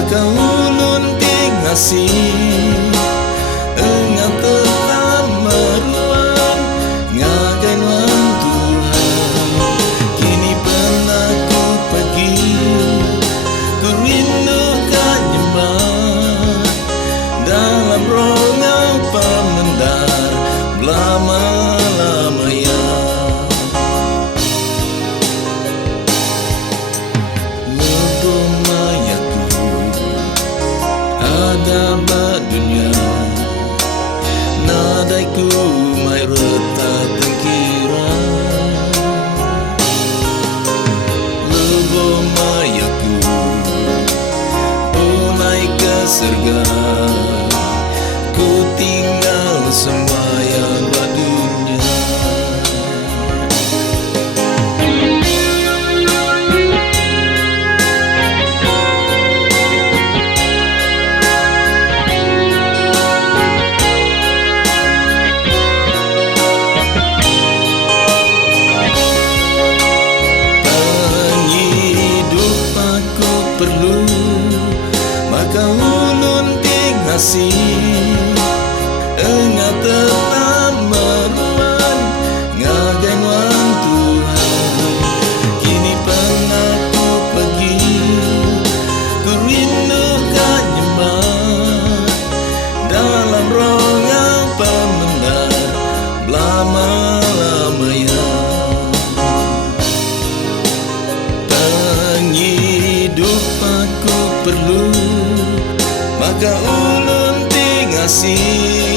maka ulun ngasih engat tetap meruan ngagan wan Tuhan. Kini pernah ku pergi, ku rindu kan nyembah dalam rongau pemendar lama-lamanya. Lebih mayaku ada bak dunia, nadaiku mai reta tengkira. Lebih mayaku naik ke surga, ku tinggal semua yang badunya. Penghidup aku perlu, maka ulun ngasih engat tetap meruan ngagan wan Tuhan. Kini pernah ku pergi, ku rindu kan nyembah dalam rongau pemendar lama-lamanya. Penghidup aku perlu, maka ulun ngasih